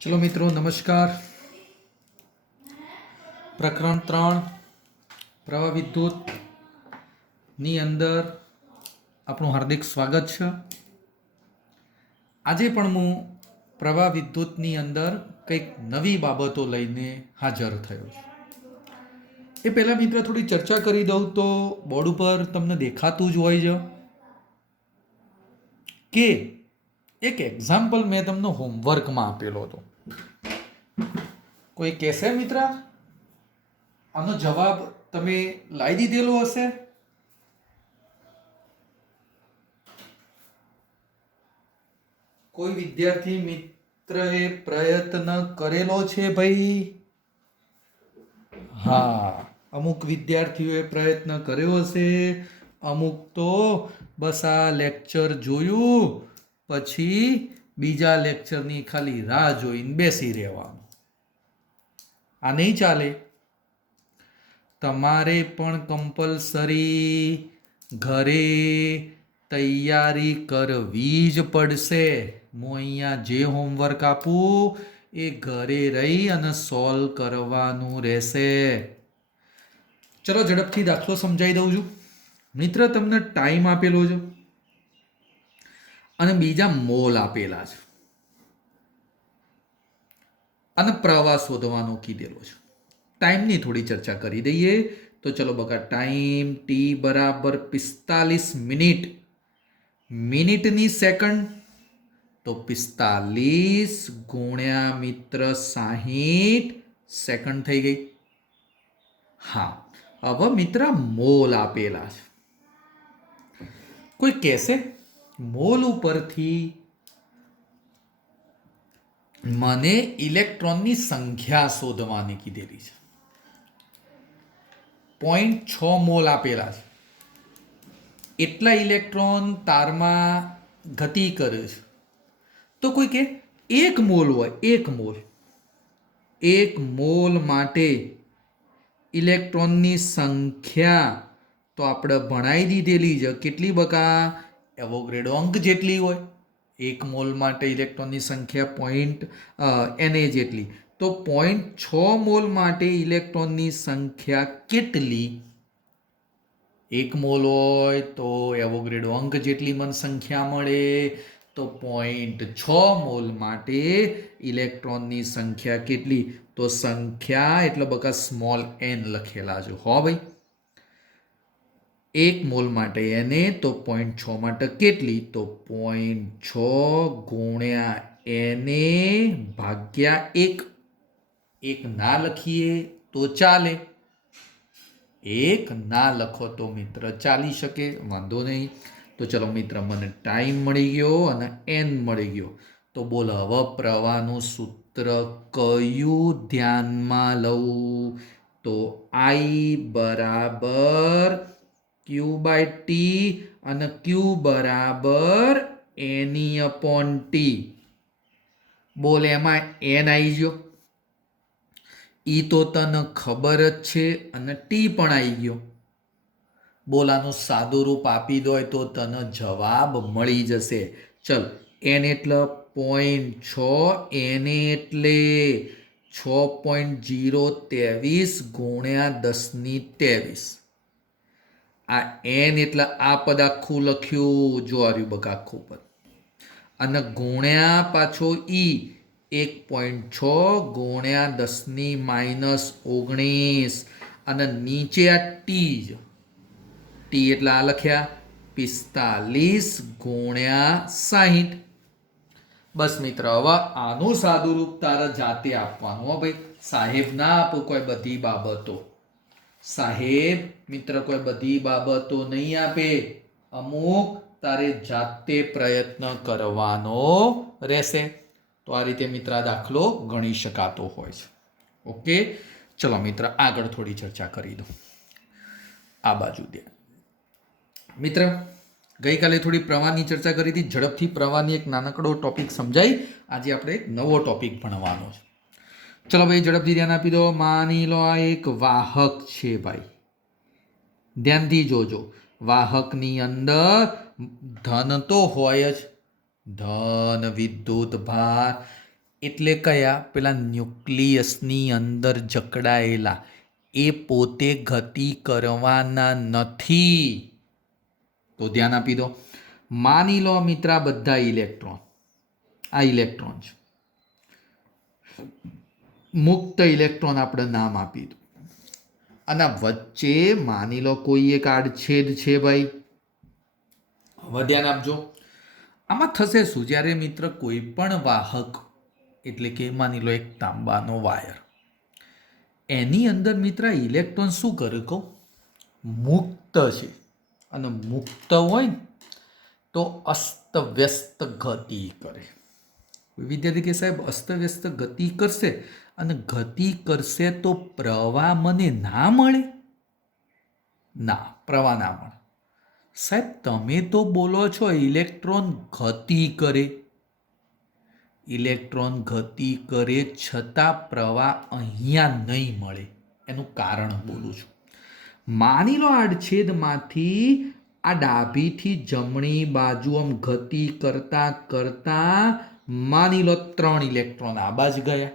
चलो मित्रों नमस्कार। प्रकरण 3 प्रवाह विद्युत ની અંદર આપણું હાર્દિક સ્વાગત છે। આજે પણ હું પ્રવાહ વિદ્યુતની અંદર કંઈક નવી બાબતો લઈને હાજર થયો છું। એ પહેલા મિત્ર થોડી ચર્ચા કરી દઉં તો બોર્ડ ઉપર તમને દેખાતું જ હોય છે કે એક એક્ઝામ્પલ મેં તમને હોમવર્કમાં આપેલો હતો। કોઈ કહેશે મિત્ર આનો જવાબ તમે લાવી દીધેલો હશે? કોઈ વિદ્યાર્થી મિત્રએ પ્રયત્ન કરેલો છે ભાઈ? હા, અમુક વિદ્યાર્થીઓએ પ્રયત્ન કર્યો હશે, અમુક તો બસ આ લેક્ચર જોયું પછી બીજા લેક્ચરની ખાલી રાહ જોઈને બેસી રહેવાનું। આ નહીં ચાલે। તમારે પણ કમ્પલસરી ઘરે તૈયારી કરવી જ પડશે। હું અહીંયા જે હોમવર્ક આપું એ ઘરે રહી અને સોલ્વ કરવાનું રહેશે। ચલો ઝડપથી દાખલો સમજાવી દઉં છું। મિત્ર તમને ટાઈમ આપેલો છે અને બીજા મોલ આપેલા છે અને પ્રવાહ શોધવાનો કીધેલો છે। ટાઈમની થોડી ચર્ચા કરી દઈએ તો ચલો બકા, ટાઈમ ટી બરાબર 45 મિનિટ, મિનિટની સેકન્ડ તો 45 ગુણ્યા મિત્ર 60 સેકન્ડ થઈ ગઈ। હા, હવે મિત્ર મોલ આપેલા છે। કોઈ કહેશે મોલ ઉપરથી મને ઇલેક્ટ્રોનની સંખ્યા શોધવાની કીધેલી છે। 0.6 મોલ આપેલા છે। એટલા ઇલેક્ટ્રોન તારમાં ગતિ કરે છે। તો કોઈ કે 1 મોલ હોય, 1 મોલ માટે ઇલેક્ટ્રોનની સંખ્યા તો આપણે ભણાવી દીધેલી છે। કેટલી બકા? એવોગાડ્રો અંક જેટલી હોય। 1 મોલ માટે ઇલેક્ટ્રોનની સંખ્યા Na જેટલી, તો 0.6 મોલ માટે ઇલેક્ટ્રોનની સંખ્યા કેટલી? 1 મોલ હોય તો એવોગાડ્રો અંક જેટલી મને સંખ્યા મળે, તો 0.6 મોલ માટે ઇલેક્ટ્રોનની સંખ્યા કેટલી? તો સંખ્યા એટલે બકા સ્મોલ n લખેલા છે હો ભાઈ। 1 મોલ માટે Na તો 0.6 માટે કેટલી? તો 0.6 ગુણ્યા Na ભાગ્યા 1। 1 ના લખીએ તો ચાલે, 1 ના લખો તો મિત્ર ચાલી શકે, વાંધો નહીં। તો ચલો મિત્ર, મને ટાઈમ મળી ગયો અને n મળી ગયો। તો બોલો હવે પ્રવાહનું સૂત્ર કયું ધ્યાનમાં લઉં? તો I બરાબર Q/T અને Q બરાબર Ne/T। બોલ એમાં n આવી ગયો, ઈ તો તને ખબર જ છે, અને ટી પણ આવી ગયો। બોલાનું સાદું રૂપ આપી દો તો તને જવાબ મળી જશે। ચલ, n એટલે 0.6, Na એટલે 6.023 ગુણ્યા 1023। આ n એટલે આ પદ આખું લખ્યું, જો આવ્યું બકા આખું પદ, અને ગુણ્યા પાછો ઈ 1.6 ગુણ્યા 10⁻19 અને નીચે આ ટી જ, ટી એટલે આ લખ્યા 45 ગુણ્યા 60। બસ મિત્ર, હવે આનું સાદું રૂપ તારે જાતે આપવાનું હો ભાઈ। સાહેબ ના આપો કોઈ બધી બાબતો, સાહેબ મિત્ર કોઈ બધી બાબતો નહીં આપે, અમુક તારે જાતે પ્રયત્ન કરવાનો રહેશે। તો આ રીતે મિત્ર આ દાખલો ગણી શકાતો હોય છે। ઓકે, ચલો મિત્ર આગળ થોડી ચર્ચા કરી દો। આ બાજુ દે મિત્ર, ગઈકાલે થોડી પ્રવાહની ચર્ચા કરી હતી, ઝડપથી પ્રવાહની એક નાનકડો ટોપિક સમજાઈ। આજે આપણે એક નવો ટોપિક ભણવાનો છે। ચલો ભાઈ ઝડપથી ધ્યાન આપી દો। માની લો આ એક વાહક છે ભાઈ, ધ્યાનથી જોજો। વાહકની અંદર ધન તો હોય જ, ધન વિદ્યુત ભાર, એટલે કયા? પેલા ન્યુક્લિયસની અંદર જકડાયેલા, એ પોતે ગતિ કરવાના નથી. તો ધ્યાન આપી દો. માની લો મિત્ર, આ બધા ઇલેક્ટ્રોન, આ ઇલેક્ટ્રોન છે, મુક્ત ઇલેક્ટ્રોન આપણે નામ આપી દો, અને વચ્ચે માની લો કોઈ એક આડછેદ છે ભાઈ. હવે ધ્યાન આપજો, આમાં થશે શું? જ્યારે મિત્ર કોઈ પણ વાહક, એટલે કે માની લો એક તાંબાનો વાયર, એની અંદર મિત્ર ઇલેક્ટ્રોન શું કરે કહું? મુક્ત છે. અને મુક્ત હોય ને તો અસ્તવ્યસ્ત ગતિ કરે. વિદ્યાર્થી કે સાહેબ અસ્તવ્યસ્ત ગતિ કરશે, અને ગતિ કરશે તો પ્રવાહ મને ના મળે? ના, પ્રવાહ ના મળે. સાહેબ તમે તો બોલો છો ઇલેક્ટ્રોન ગતિ કરે. ઇલેક્ટ્રોન ગતિ કરે છતાં પ્રવાહ અહીંયા નહીં મળે. એનું કારણ બોલું છું. માની લો આડછેદમાંથી આ ડાબીથી જમણી બાજુ આમ ગતિ કરતા કરતા માની લો 3 ઇલેક્ટ્રોન આ બાજુ ગયા.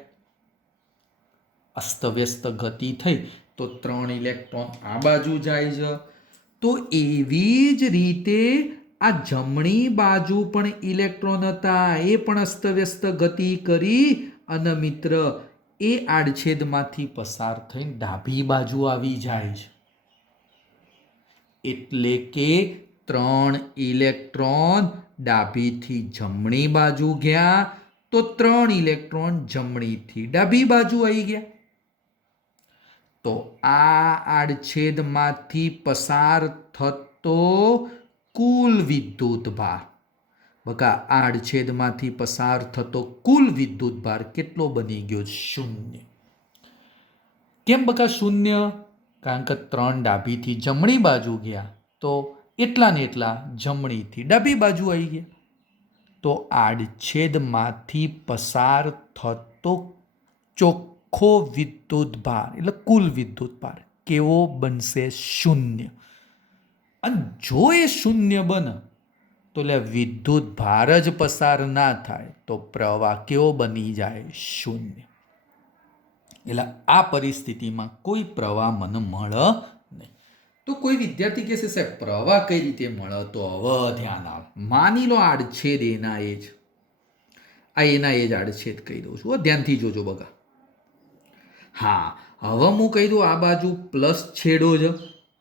અસ્તવ્યસ્ત ગતિ થઈ તો 3 ઇલેક્ટ્રોન આ બાજુ જાય છે. તો એવી જ રીતે આ જમણી બાજુ પણ ઇલેક્ટ્રોન હતા, એ પણ અસ્તવ્યસ્ત ગતિ કરી અને મિત્ર એ આડછેદમાંથી પસાર થઈને ડાબી બાજુ આવી જાય છે. એટલે કે 3 ઇલેક્ટ્રોન ડાબીથી જમણી બાજુ ગયા, તો 3 ઇલેક્ટ્રોન જમણીથી ડાબી બાજુ આવી ગયા. તો આ આડછેદમાંથી પસાર થતો કુલ વિદ્યુતભાર, બકા આડછેદમાંથી પસાર થતો કુલ વિદ્યુતભાર કેટલો બની ગયો? 0. કેમ બકા 0? કારણ કે 3 ડાબીથી જમણી બાજુ ગયા, તો એટલા ને એટલા જમણીથી ડાબી બાજુ આવી ગયા. તો આડછેદમાંથી પસાર થતો ચોખ્ખો વિદ્યુતભાર એટલે કુલ વિદ્યુતભાર કેવો બનશે? 0. અને જો એ 0 બને તો એટલે વિદ્યુતભાર જ પસાર ના થાય તો પ્રવાહ કેવો બની જાય? 0. એટલે આ પરિસ્થિતિમાં કોઈ પ્રવાહ મને મળે નહીં. તો કોઈ વિદ્યાર્થી કહેશે સાહેબ પ્રવાહ કઈ રીતે મળે? તો હવે ધ્યાન આપ. માની લો આડછેદ એના એ જ, આ એના એ જ આડછેદ કહી દઉં છું, ધ્યાનથી જોજો બગા. હા, હવે હું કહી દઉં આ બાજુ પ્લસ છેડો છે,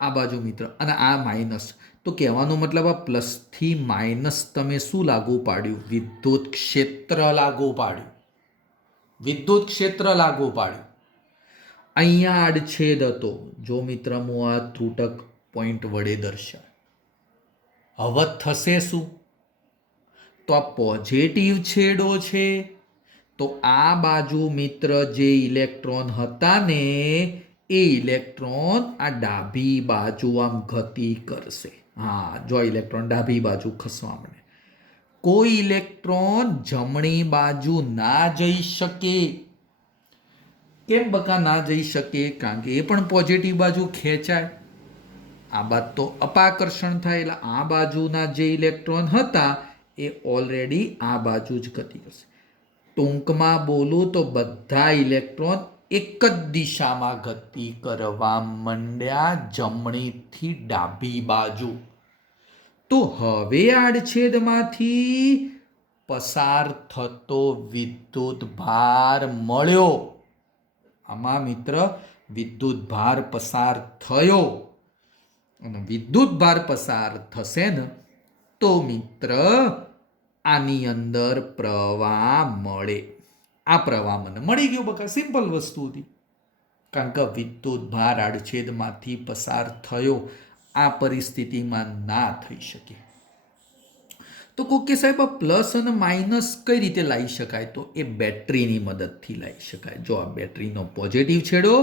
આ બાજુ મિત્ર, અને આ માઇનસ. તો કહેવાનો મતલબ આ પ્લસથી માઇનસ તમે શું લાગુ પાડ્યું? વિદ્યુત ક્ષેત્ર લાગુ પાડ્યું. વિદ્યુત ક્ષેત્ર લાગુ પાડ્યું. અહીંયા આડછેદ હતો, જો મિત્ર હું આ ત્રુટક પોઈન્ટ વડે દર્શાવ. હવે થશે શું? તો આ પોઝિટિવ છેડો છે, તો આ બાજુ મિત્ર જે ઇલેક્ટ્રોન હતા ને એ ઇલેક્ટ્રોન આ ડાબી બાજુ આમ ગતિ કરશે. હા, જો ઇલેક્ટ્રોન ડાબી બાજુ ખસવા મળે. કોઈ ઇલેક્ટ્રોન જમણી બાજુ ના જઈ શકે. કેમ બકા ના જઈ શકે? કારણ કે એ પણ પોઝિટિવ બાજુ ખેંચાય. આ બાજુ તો અપાકર્ષણ થાય, એટલે આ બાજુના જે ઇલેક્ટ્રોન હતા એ ઓલરેડી આ બાજુ જ ગતિ કરશે. ટૂંકમાં બોલું તો બધા ઇલેક્ટ્રોન એક જ દિશામાં ગતિ કરવા માંડ્યા, જમણીથી ડાબી બાજુ. તો હવે આડછેદમાંથી પસાર થતો વિદ્યુતભાર મળ્યો. આમાં મિત્ર વિદ્યુતભાર પસાર થયો, અને વિદ્યુતભાર પસાર થશે ને તો મિત્ર આની અંદર પ્રવાહ મળે. આ પ્રવાહ મને મળી ગયો બકા. સિમ્પલ વસ્તુ હતી. કારણ કે વિદ્યુતભાર આડછેદમાંથી પસાર થયો, આ પરિસ્થિતિમાં ના થઈ શકે. તો કોઈ કે સાહેબ પ્લસ અને માઇનસ કઈ રીતે લાવી શકાય? તો એ બેટરીની મદદથી લાવી શકાય. જો આ બેટરીનો પોઝિટિવ છેડો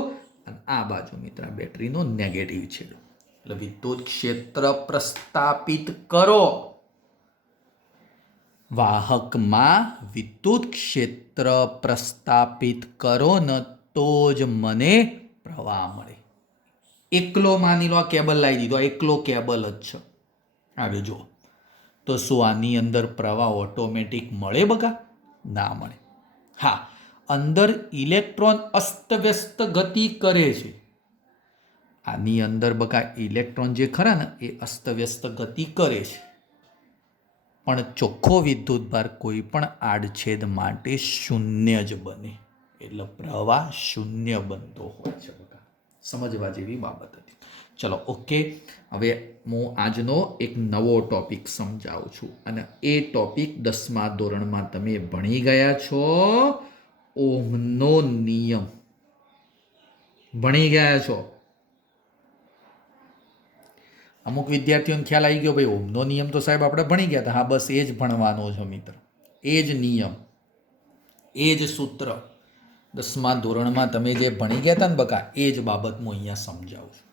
અને આ બાજુ મિત્ર બેટરીનો નેગેટિવ છેડો, એટલે વિદ્યુત ક્ષેત્ર પ્રસ્થાપિત કરો. વાહકમાં વિદ્યુત ક્ષેત્ર પ્રસ્થાપિત કરો ને તો જ મને પ્રવાહ મળે. એકલો માની લો આ કેબલ લાવી દીધો, એકલો કેબલ જ છે, આગળ જુઓ, તો શું આની અંદર પ્રવાહ ઓટોમેટિક મળે બકા? ના મળે. હા, અંદર ઇલેક્ટ્રોન અસ્તવ્યસ્ત ગતિ કરે છે. આની અંદર બકા ઇલેક્ટ્રોન જે ખરા ને એ અસ્તવ્યસ્ત ગતિ કરે છે, પણ ચોખ્ખો વિદ્યુતભાર કોઈ પણ આડછેદ માટે શૂન્ય જ બને, એટલે પ્રવાહ શૂન્ય બનતો હોય છે બકા. સમજવા જેવી બાબત હતી. ચલો ઓકે, હવે હું આજનો એક નવો ટોપિક સમજાવું છું અને એ ટોપિક 10મા ધોરણમાં તમે ભણી ગયા છો. ઓહમનો નિયમ ભણી ગયા છો. અમુક વિદ્યાર્થીઓને ખ્યાલ આવી ગયો, ભાઈ ઓહમનો નિયમ તો સાહેબ આપણે ભણી ગયા હતા. હા, બસ એ જ ભણવાનો છે મિત્ર, એ જ નિયમ, એ જ સૂત્ર 10મા ધોરણમાં તમે જે ભણી ગયા હતા ને બકા, એ જ બાબત હું અહીંયા સમજાવું છું.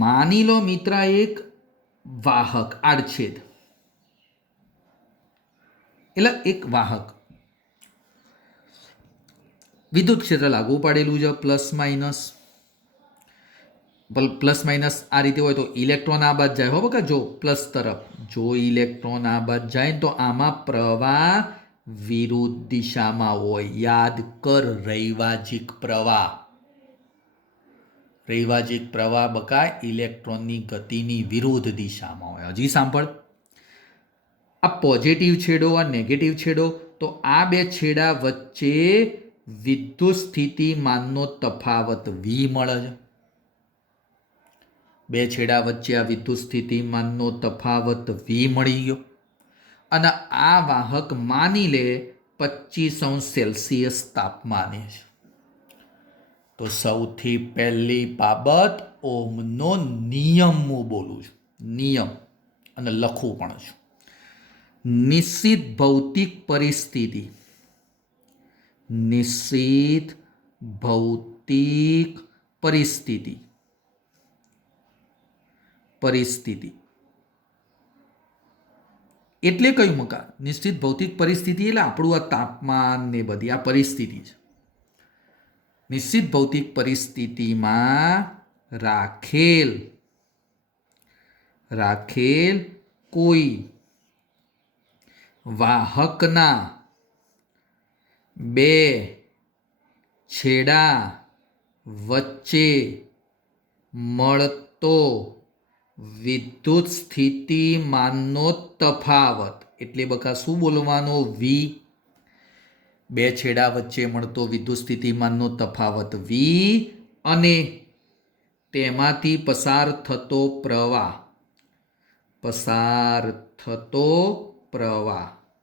માની લો મિત્ર, એક વાહક આડછેદ, એટલે એક વાહક વિદ્યુત ક્ષેત્ર લાગુ પાડેલું છે, પ્લસ માઇનસ આ રીતે હોય તો ઇલેક્ટ્રોન આ બાદ જાય. હો બકા, જો પ્લસ તરફ, જો ઇલેક્ટ્રોન આ બાદ જાય તો આમાં પ્રવાહ વિરુદ્ધ દિશામાં હોય. યાદ કર, રૈવાજિક પ્રવાહ. રૈવાજિક પ્રવાહ બકા ઇલેક્ટ્રોનની ગતિની વિરુદ્ધ દિશામાં હોય. હજી સાંભળ, આ પોઝિટિવ છેડો, આ નેગેટિવ છેડો, તો આ બે છેડા વચ્ચે વિદ્યુત સ્થિતિમાનનો તફાવત V મળે છે. બે છેડા વચ્ચે આ વિદ્યુત સ્થિતિમાનનો તફાવત V મળી ગયો. અને આ વાહક માની લે 25°C તાપમાને છે. તો સૌથી પહેલી બાબત, ઓહમનો નિયમ હું બોલું છું, નિયમ, અને લખું પણ છું. નિશ્ચિત ભૌતિક પરિસ્થિતિ, નિશ્ચિત ભૌતિક પરિસ્થિતિ એટલે કયું મકા? નિશ્ચિત ભૌતિક પરિસ્થિતિ એટલે આપણું આ તાપમાન ને બધી આ પરિસ્થિતિ છે. નિશ્ચિત ભૌતિક પરિસ્થિતિમાં રાખેલ કોઈ વાહકના બે છેડા વચ્ચે મળતો વિદ્યુત સ્થિતિમાનનો તફાવત, એટલે બકા શું બોલવાનો? V. બે છેડા વચ્ચે મળતો વિદ્યુત સ્થિતિમાનનો તફાવત V, અને તેમાંથી પસાર થતો પ્રવાહ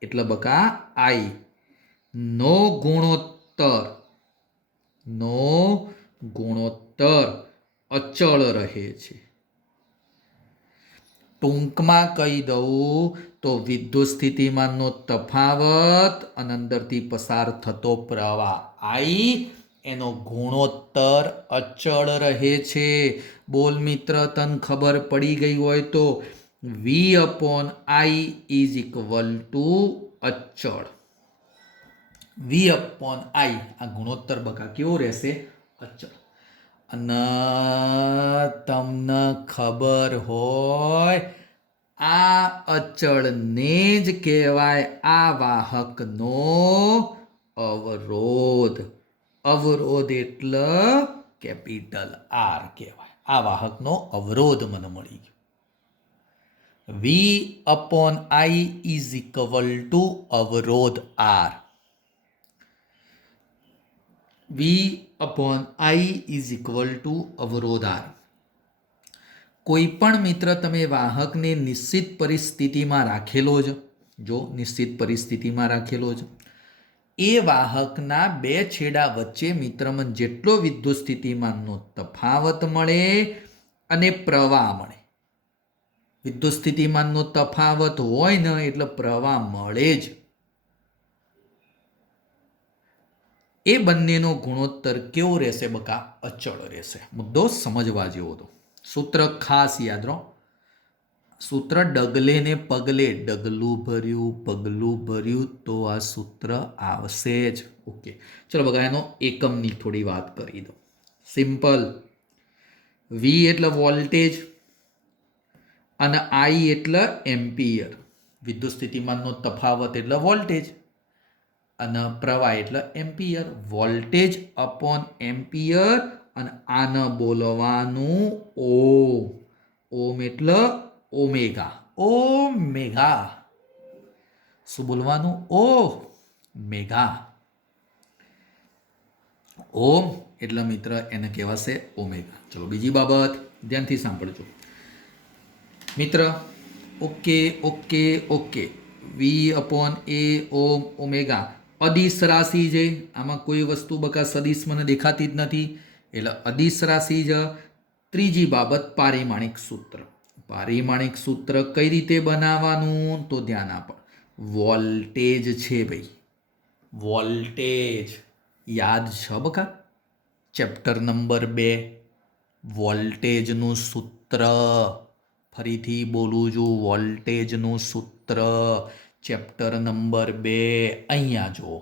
એટલે બકા I નો ગુણોત્તર અચળ રહે છે. ટૂંકમાં કહી દઉં તો વિદ્યુત સ્થિતિમાનનો તફાવત અને અંદરથી પસાર થતો પ્રવાહ I, એનો ગુણોત્તર અચળ રહે છે. બોલ મિત્ર, તને ખબર પડી ગઈ હોય તો V/I ઇઝ ઇક્વલ ટુ અચળ. V/I આ ગુણોત્તર બકા કેવો રહેશે? અચળ. અને તમને ખબર હોય, આ અચળને જ કહેવાય આ વાહકનો અવરોધ. અવરોધ એટલે કેપિટલ R કહેવાય. આ વાહકનો અવરોધ મને મળી ગયો. V/I ઇઝ ઇક્વલ ટુ અવરોધ R. V/I is equal to અવરોધ R. કોઈ પણ મિત્ર તમે વાહકને નિશ્ચિત પરિસ્થિતિમાં રાખેલો છે, જો નિશ્ચિત પરિસ્થિતિમાં રાખેલો છે, એ વાહકના બે છેડા વચ્ચે મિત્રમાં જેટલો વિદ્યુત સ્થિતિમાનનો તફાવત મળે અને પ્રવાહ મળે. વિદ્યુત સ્થિતિમાનનો તફાવત હોય ને એટલે પ્રવાહ મળે જ. એ બંનેનો ગુણોત્તર કેવો રહેશે બકા? અચળ રહેશે. મુદ્દો સમજવા જેવો હતો. સૂત્ર ખાસ યાદ રહો. સૂત્ર ડગલે ને પગલે, ડગલું પગલું ભર્યું તો આ સૂત્ર આવશે જ. ઓકે, ચલો બકા એનો એકમની થોડી વાત કરી દો. સિમ્પલ. V એટલે વોલ્ટેજ અને I એટલે એમ્પિયર. વિદ્યુત સ્થિતિમાનનો તફાવત એટલે વોલ્ટેજ અને પ્રવાહ એટલે એમ્પિયર. વોલ્ટેજ અપોન એમ્પિયર અને આને બોલવાનું ઓમ. ઓમ એટલે ઓમેગા. ઓમેગા. શું બોલવાનું? ઓ મેગા. ઓમ એટલે મિત્ર એને કહેવાશે ઓમેગા. ચલો બીજી બાબત ધ્યાનથી સાંભળજો મિત્ર. Okay okay okay. V upon A ઓમ ઓમેગા અદિશ રાશિ છે. આમાં કોઈ વસ્તુ બકા સદિશ મને દેખાતી જ નથી એટલે અદિશ રાશિ છે. ત્રીજી બાબત પારિમાણિક સૂત્ર. પારિમાણિક સૂત્ર કઈ રીતે બનાવવાનું તો ધ્યાન આપો. વોલ્ટેજ છે ભાઈ. વોલ્ટેજ યાદ છે બકા. ચેપ્ટર નંબર 2 વોલ્ટેજનું સૂત્ર. ફરીથી બોલું છું વોલ્ટેજનું સૂત્ર. ચેપ્ટર નંબર 2 અહીંયા જુઓ.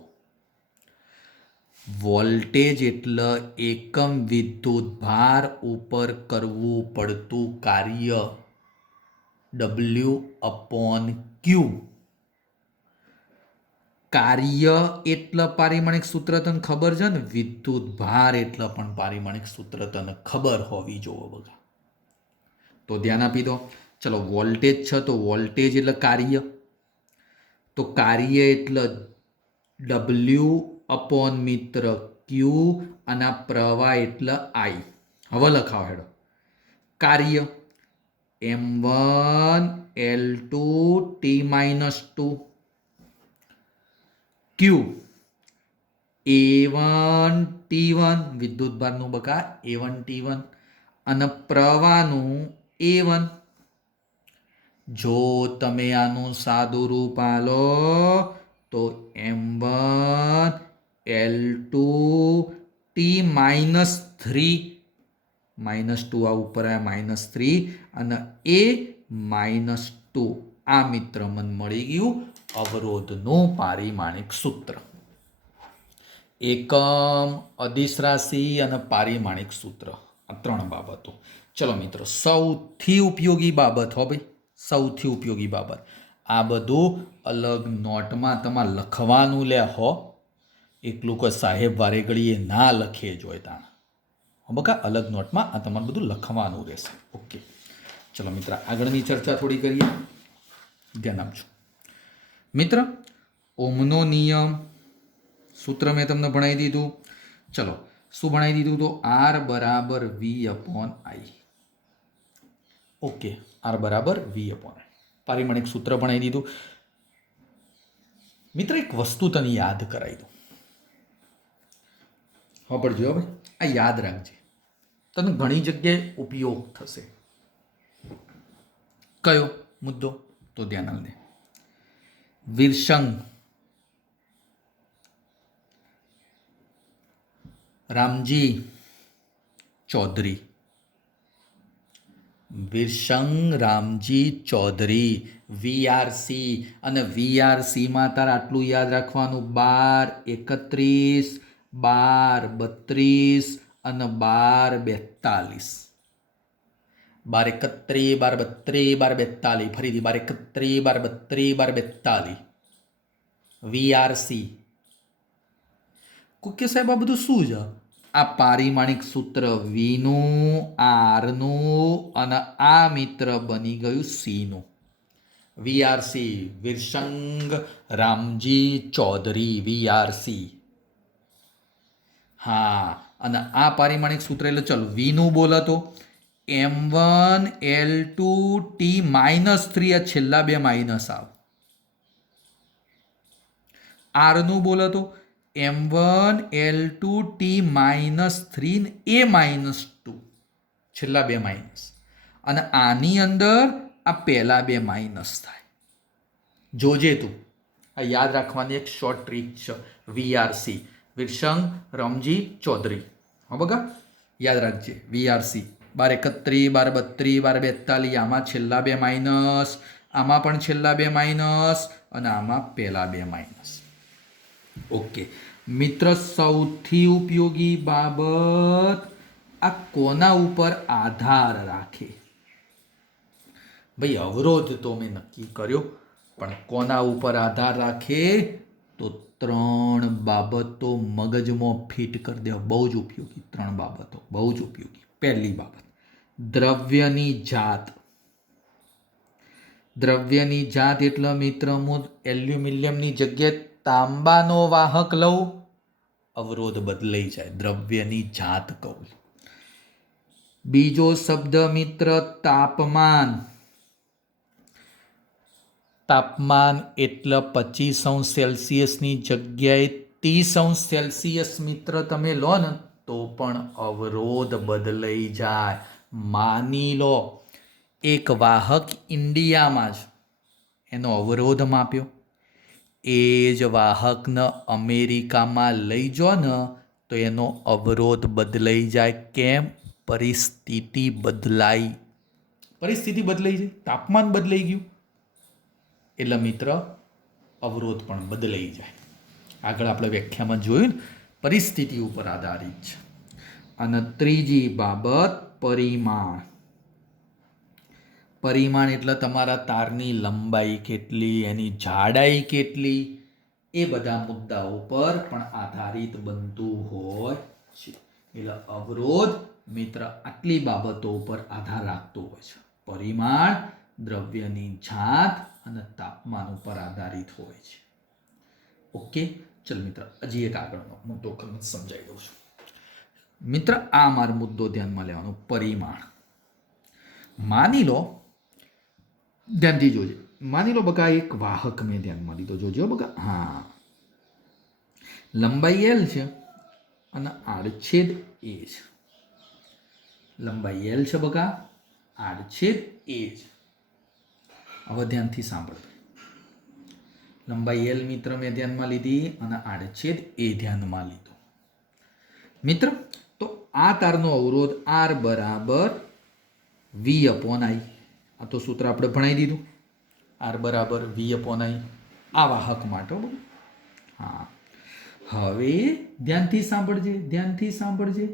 વોલ્ટેજ એટલે એકમ વિદ્યુત ભાર ઉપર કરવું પડતું કાર્ય. W અપોન ક્યુ. કાર્ય એટલે પારિમાણિક સૂત્ર તને ખબર છે ને. વિદ્યુત ભાર એટલે પણ પારિમાણિક સૂત્ર તને ખબર હોવી જોવે બધા. તો ધ્યાન આપી દો. ચલો વોલ્ટેજ છે તો વોલ્ટેજ એટલે કાર્ય. તો કાર્ય એટલે W અપોન મિત્ર ક્યુ અને પ્રવાહ એટલે આઈ. હવે લખાવો હેડો. કાર્ય M1 L2 T-2 ક્યુ A1 T1 વિદ્યુત ભારનું બકા A1 T1 અને પ્રવાહનું A1. જો તમે આનું સાદું રૂપ આલો તો M1 L2 T-3 -2 આ ઉપર આવ્યા -3 અને A-2. આ મિત્ર મને મળી ગયું અવરોધનું પારિમાણિક સૂત્ર. એકમ, અદિશ રાશિ અને પારિમાણિક સૂત્ર આ 3 બાબતો. ચલો મિત્રો સૌથી ઉપયોગી બાબત હો ભાઈ. સૌથી ઉપયોગી બાબત. આ બધું અલગ નોટમાં તમારે લખવાનું લે હો. એકલું કોઈ સાહેબ વારે ઘડીએ ના લખે જોય તાણ. બકા અલગ નોટમાં આ તમારે બધું લખવાનું રહેશે. ઓકે ચલો મિત્ર આગળની ચર્ચા થોડી કરીએ. ધ્યાન આપજો મિત્ર. ઓમનો નિયમ સૂત્ર મેં તમને ભણાવી દીધું. ચલો શું ભણાવી દીધું તો R બરાબર V upon I. Okay R બરાબર V અપોન I. પારિમાણિક સૂત્ર ભણાવી દીધું. મિત્ર એક વસ્તુ તને યાદ કરાવી દઉં. સાંભળજો હવે આ યાદ રાખજે. તને ઘણી જગ્યાએ ઉપયોગ થશે. કયો મુદ્દો તો ધ્યાન આપજે. વિરસંગ રામજી ચૌધરી. વિરસંગ રામજી ચૌધરી VRC. અને VRCમાં તારે આટલું યાદ રાખવાનું 12 31 12 32 અને 12 42. 12 31 12 32 12 42. ફરીથી 12 31 12 32 12 42. VRC. કે સાહેબ આ બધું શું છે? આ પારિમાણિક સૂત્ર વીનું, આરનું અને આ મિત્ર બની ગયું સીનું. VRC વિરસંગ Ramji Chaudhary VRC. હા અને આ પારિમાણિક સૂત્ર એટલે ચલો વીનું બોલો તો M1 L2 T-3 આ છેલ્લા બે માઇનસ આવ. આરનું બોલો તો M1 L2 T-3 A-2 છેલ્લા બે માઇનસ અને આની અંદર આ પહેલા બે માઇનસ થાય. જોજે તું આ યાદ રાખવાની એક શોર્ટ ટ્રીક છે. VRC વિરસંગ રામજી ચૌધરી. હા બગા યાદ રાખજે. VRC 12 31 12 32 12 42. આમાં છેલ્લા બે માઇનસ, આમાં પણ છેલ્લા બે માઇનસ અને આમાં પહેલા બે માઇનસ. ઓકે મિત્ર સૌથી ઉપયોગી બાબત આ કોના ઉપર આધાર રાખે? ભાઈ અવરોધ તો મેં નક્કી કર્યો પણ કોના ઉપર આધાર રાખે તો ત્રણ બાબતો મગજમાં ફિટ કરી દેવા, બહુ જ ઉપયોગી. ત્રણ બાબતો બહુ જ ઉપયોગી. પહેલી બાબત, દ્રવ્યની જાત. દ્રવ્યની જાત એટલે મિત્ર હું એલ્યુમિનિયમની જગ્યાએ તાંબાનો વાહક લઉં, અવરોધ બદલાઈ જાય. દ્રવ્યની જાત કહું. બીજો શબ્દ મિત્ર તાપમાન. તાપમાન એટલે 25°C જગ્યાએ 30°C મિત્ર તમે લો ને તો પણ અવરોધ બદલાઈ જાય. માની લો એક વાહક ઇન્ડિયામાં જ એનો અવરોધ માપ્યો, એ જ વાહકને અમેરિકામાં લઈ જો ને તો એનો અવરોધ બદલાઈ જાય. કેમ? પરિસ્થિતિ બદલાઈ. પરિસ્થિતિ બદલાઈ જાય, તાપમાન બદલાઈ ગયું એટલે મિત્ર અવરોધ પણ બદલાઈ જાય. આગળ આપણે વ્યાખ્યામાં જોયું ને, પરિસ્થિતિ ઉપર આધારિત છે. અને ત્રીજી બાબત પરિમાણ. પરિમાણ એટલે તમારા તારની લંબાઈ કેટલી, એની જાડાઈ કેટલી, એ બધા મુદ્દાઓ પર પણ આધારિત બનતું હોય છે. એટલે અવરોધ મિત્ર આટલી બાબતો પર આધાર રાખતો હોય છે. પરિમાણ, દ્રવ્યની જાત અને તાપમાન ઉપર આધારિત હોય છે. ઓકે, ચલ મિત્ર હજી એક આગળનો મુદ્દો સમજાવી દઉં છું. મિત્ર આ મારો મુદ્દો ધ્યાનમાં લેવાનો, પરિમાણ. માની લો, ધ્યાનથી જોજે, માની લો બકા એક વાહક મેં ધ્યાનમાં લીધો, જોજો બકા. હા, લંબાઈ L છે અને આડછેદ A છે. લંબાઈ L છે બકા, આડછેદ A છે. હવે ધ્યાનથી સાંભળ. લંબાઈ L મિત્ર મેં ધ્યાનમાં લીધી અને આડછેદ A ધ્યાનમાં લીધો. મિત્ર તો આ તારનો અવરોધ R બરાબર V/I. આ તો સૂત્ર આપણે ભણાવી દીધું. R બરાબર V/I આ વાહક માટે. હા, હવે ધ્યાનથી સાંભળજે, ધ્યાનથી સાંભળજે,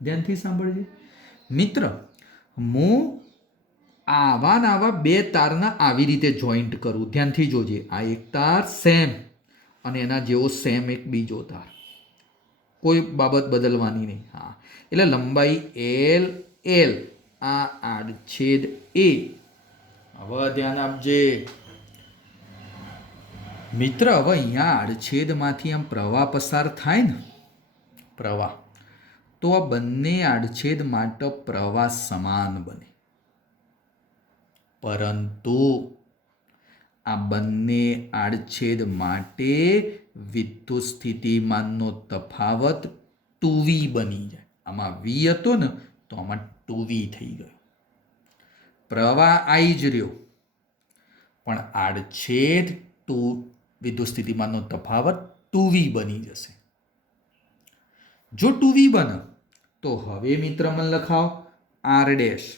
ધ્યાનથી સાંભળજે. મિત્ર હું આવા ને આવા બે તારના આવી રીતે જોઈન્ટ કરું. ધ્યાનથી જોજે, આ એક તાર સેમ અને એના જેવો સેમ એક બીજો તાર, કોઈ બાબત બદલવાની નહીં. હા, એટલે લંબાઈ L, આ આડછેદ A. હવે ધ્યાન આપજે મિત્ર. હવે અહીંયા આડછેદમાંથી આમ પ્રવાહ પસાર થાય ને, પ્રવાહ, તો આ બંને આડછેદ માટે પ્રવાહ સમાન બને. પરંતુ આ બંને આડછેદ માટે વિદ્યુત સ્થિતિમાનનો તફાવત 2V બની જાય. આમાં V હતો ને તો આમાં 2V થઈ ગયો. પ્રવાહ આવી જ રહ્યો પણ આડછેદ વિદ્યુત સ્થિતિમાનનો તફાવત 2V બની જશે. જો 2V બને તો હવે મિત્ર મને લખાવ R ડેશ.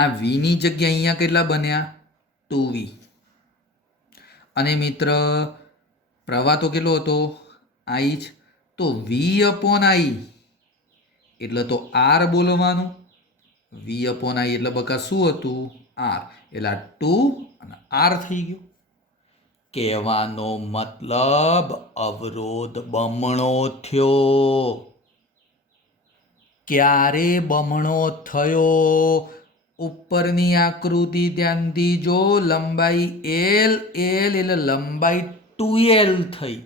આ V ની જગ્યા અહીંયા કેટલા બન્યા? 2V. અને મિત્ર પ્રવાહ તો કેટલો હતો? I જ. તો V/I એટલે તો R બોલવાનું. V/I એટલે બકા શું હતું? R. એટલે 2 અને R થઈ ગયું. કહેવાનો મતલબ અવરોધ બમણો થયો. ક્યારે બમણો થયો? ઉપરની આકૃતિ ધ્યાનથી જો. લંબાઈ L એટલે લંબાઈ 2L થઈ.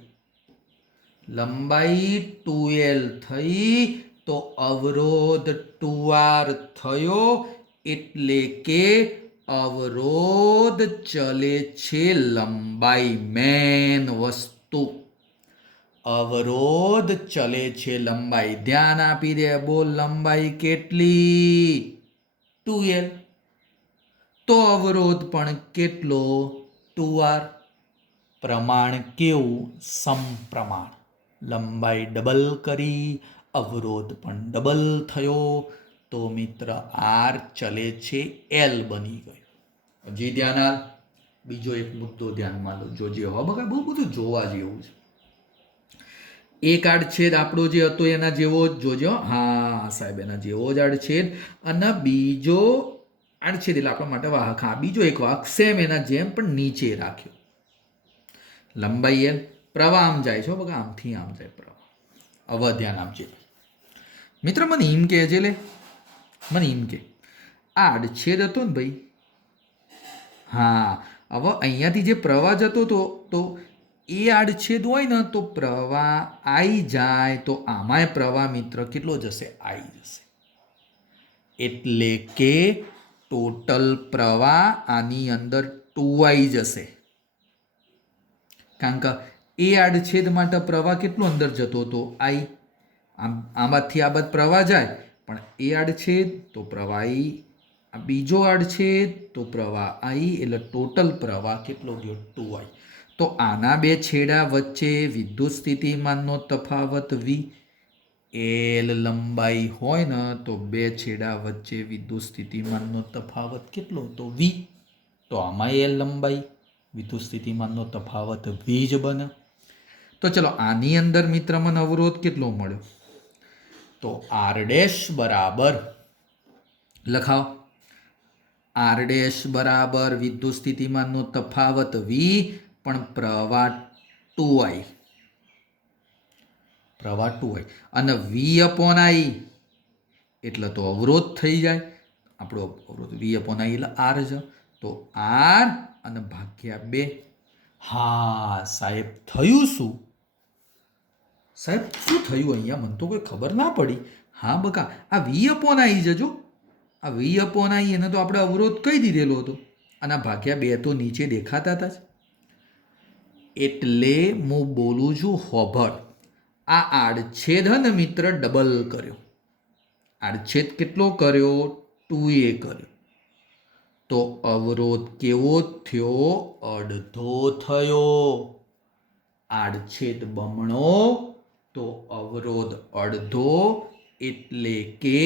લંબાઈ 2L થઈ તો અવરોધ 2R થયો. એટલે કે અવરોધ ચલે છે લંબાઈ. મેન વસ્તુ અવરોધ ચલે છે લંબાઈ. ધ્યાન આપી દે. બોલ, લંબાઈ કેટલી? 2L. તો અવરોધ પણ કેટલો? 2R. પ્રમાણ કેવું? સમપ્રમાણ. લંબાઈ ડબલ કરી, અવરોધ પણ ડબલ થયો. તો મિત્ર R ચલે છે L બની ગયો. હજી ધ્યાન આપ. બીજો એક મુદ્દો ધ્યાનમાં લો. જોજે હો બકા, બહુ બધું જોવા જેવું છે. એક આડછેદ આપણો જે હતો એના જેવો જ જોજો. હા સાહેબ, એના જેવો જ આડછેદ. અને બીજો આડછેદ એટલે આપણા માટે વાહક. હા, બીજો એક વાહક સેમ એના જેમ પણ નીચે રાખ્યો. લંબાઈ એલ, પ્રવાહ આમ જાય છે બગા, આમથી આમ જાય પ્રવાહ. હવે ધ્યાન આપજે મિત્ર, મને એમ કે છે લે, મને એમ કે આ આડછેદ હતો ને ભાઈ, હા, હવે અહીંયાથી જે પ્રવાહ જતો હતો તો એ આડછેદ હોય ને તો પ્રવાહ આવી જાય તો આમાંય પ્રવાહ મિત્ર કેટલો જશે? આવી જશે. એટલે કે ટોટલ પ્રવાહ આની અંદર 2 આવી જશે. કારણ કે એ આડછેદ માટે પ્રવાહ કેટલો અંદર જતો હતો? આઈ. આમાંથી આ બાદ પ્રવાહ જાય, પણ એ આડછેદ તો પ્રવાહ ઈ, આ બીજો આડછેદ તો પ્રવાહ આઈ, એટલે ટોટલ પ્રવાહ કેટલો ગયો? 2i. તો આના બે છેડા વચ્ચે વિદ્યુત સ્થિતિમાનનો તફાવત v. એલ લંબાઈ હોય ને તો બે છેડા વચ્ચે વિદ્યુત સ્થિતિમાનનો તફાવત કેટલો? તો v. તો આમાં એલ લંબાઈ, વિદ્યુત સ્થિતિમાનનો તફાવત v જ બને. તો ચલો આની અંદર મિત્ર મને અવરોધ કેટલો મળ્યો? તો r ડેશ બરાબર લખાવ, r ડેશ બરાબર વિદ્યુત સ્થિતિમાનનો તફાવત v, પણ પ્રવાહ 2i, પ્રવાહ 2i અને v અપોન i એટલે તો અવરોધ થઈ જાય. આપણો અવરોધ v અપોન i એટલે r છે, તો r અને ભાગ્યા 2. હા સાહેબ, થયું શું? સાહેબ શું થયું અહીંયા? મને તો કોઈ ખબર ના પડી. હા બકા, આ v અપોન i જજો, આ v અપોન i એને તો આપણે અવરોધ કહી દીધેલો હતો, અને આ ભાગ્યા 2 તો નીચે દેખાતા હતા જ. એટલે હું બોલું છું હોભળ, આ આડછેદ હે ને મિત્ર ડબલ કર્યો. આડછેદ કેટલો કર્યો? 2a કર્યો. તો અવરોધ કેવો થયો? અડધો થયો. આડછેદ બમણો તો અવરોધ અડધો, એટલે કે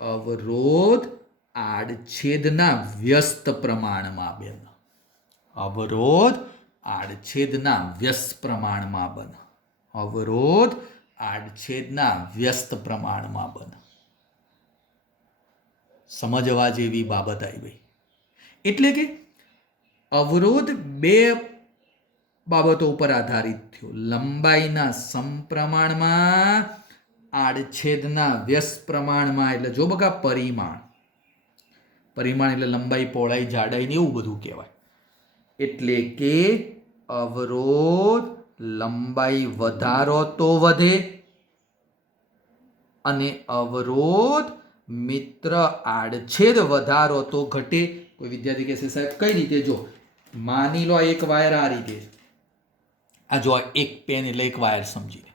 અવરોધ આડછેદના વ્યસ્ત પ્રમાણમાં બને. અવરોધ આડછેદના વ્યસ્ત પ્રમાણમાં બને. અવરોધ આડછેદના વ્યસ્ત પ્રમાણમાં બને. સમજવા જેવી બાબત આવી ભાઈ. એટલે કે અવરોધ બે બાબતો ઉપર આધારિત થયો. લંબાઈના સમપ્રમાણમાં, આડછેદના વ્યસ્ત પ્રમાણમાં. એટલે જો બકા પરિમાણ, પરિમાણ એટલે લંબાઈ, પહોળાઈ, જાડાઈ ને એવું બધું કહેવાય. એટલે કે અવરોધ લંબાઈ વધારો તો વધે, અને અવરોધ મિત્ર આડછેદ વધારો તો ઘટે. કોઈ વિદ્યાર્થી કહેશે સાહેબ કઈ રીતે? જો માની લો એક વાયર આ રીતે છે, આ જો એક પેન એટલે એક વાયર સમજી લે,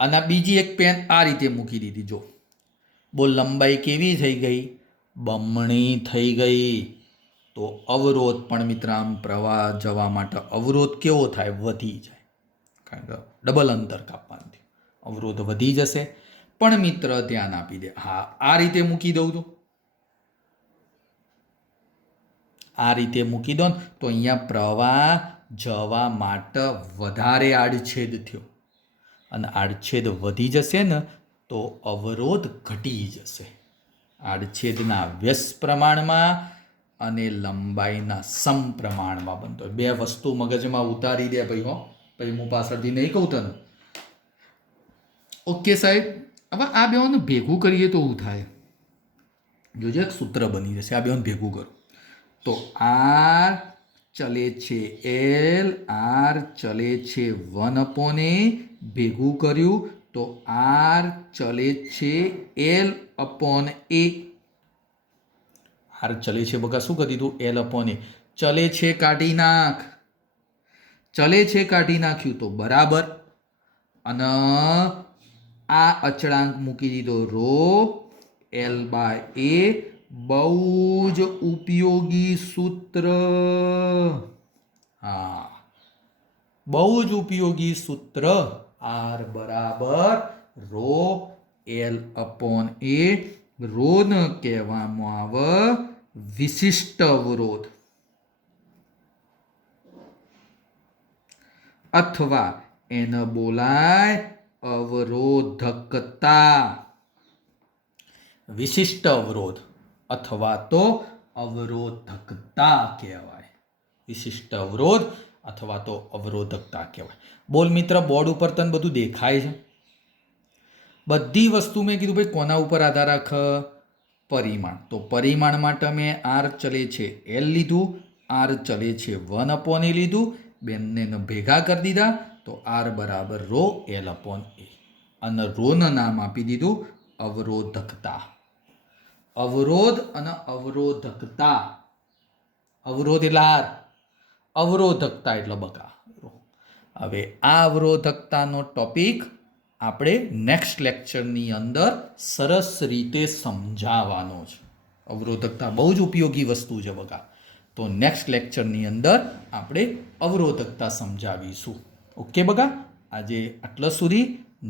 અને બીજી એક પેન આ રીતે મૂકી દીધી. જો બોલ લંબાઈ કેવી થઈ ગઈ? બમણી થઈ ગઈ. તો અવરોધ પણ મિત્ર આમ પ્રવાહ જવા માટે અવરોધ કેવો થાય? વધી જાય. કારણ કે ડબલ અંતર કાપવાનું થયું, અવરોધ વધી જશે. પણ મિત્ર ધ્યાન આપી દે, હા આ રીતે મૂકી દઉં તો, આ રીતે મૂકી દો ને તો અહીંયા પ્રવાહ જવા માટે વધારે આડછેદ થયો, અને આડછેદ વધી જશે ને તો અવરોધ ઘટી જશે. આડછેદના વ્યસ્ત પ્રમાણમાં અને લંબાઈના સમપ્રમાણમાં બનતો. બે વસ્તુ મગજમાં ઉતારી દે ભાઈ હો, પછી હું પાછળથી નહીં કહું તને. ઓકે સાહેબ, હવે આ બેઓને ભેગું કરીએ તો શું થાય? જોજે એક સૂત્ર બની જશે. આ બેઓને ભેગું કરો તો r ચલે છે l, r ચલે છે 1/a, ભેગું કર્યું તો r ચલે છે l/a. r ચલે છે બગા શું કરી દીધું? l/a. ચલે છે કાઢી નાખ, ચલે છે કાઢી નાખ્યું તો બરાબર, અને આ અચળાંક મૂકી દીધો રો l/a. બહુ જ ઉપયોગી સૂત્ર. હા, બહુ જ ઉપયોગી સૂત્ર. r બરાબર રો l/a. રો ને કહેવામાં આવે વિશિષ્ટ અવરોધ, અથવા એને બોલાય અવરોધકતા. વિશિષ્ટ અવરોધ અથવા તો અવરોધકતા કહેવાય. વિશિષ્ટ અવરોધ અથવા તો અવરોધકતા કહેવાય. બોલ મિત્ર, બોર્ડ ઉપર તને બધું દેખાય છે? બધી વસ્તુ મેં કીધું ભાઈ કોના ઉપર આધાર રાખ? પરિમાણ. તો પરિમાણ માટે મેં આર ચલે છે એલ લીધું, આર ચલે છે 1/a લીધું, બંનેને ભેગા કરી દીધા તો આર બરાબર રો એલ અપોન એ. અને રોનું નામ આપી દીધું અવરોધકતા. અવરોધ અને અવરોધકતા. અવરોધ એટલે આર, અવરોધકતા એટલે બકા. હવે આ અવરોધકતાનો ટોપિક આપણે નેક્સ્ટ લેક્ચરની અંદર સરસ રીતે સમજાવવાનો છે. અવરોધકતા બહુ જ ઉપયોગી વસ્તુ છે બકા. તો નેક્સ્ટ લેક્ચરની અંદર આપણે અવરોધકતા સમજાવીશું. ઓકે બકા? આજે આટલા સુધી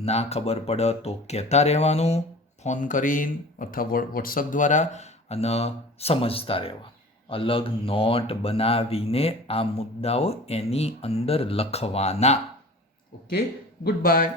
ના ખબર પડે તો કહેતા રહેવાનું ફોન કરીને અથવા વોટ્સઅપ દ્વારા, અને સમજતા રહેવાનું. અલગ નોટ બનાવીને આ મુદ્દાઓ એની અંદર લખવાના. Okay, good bye.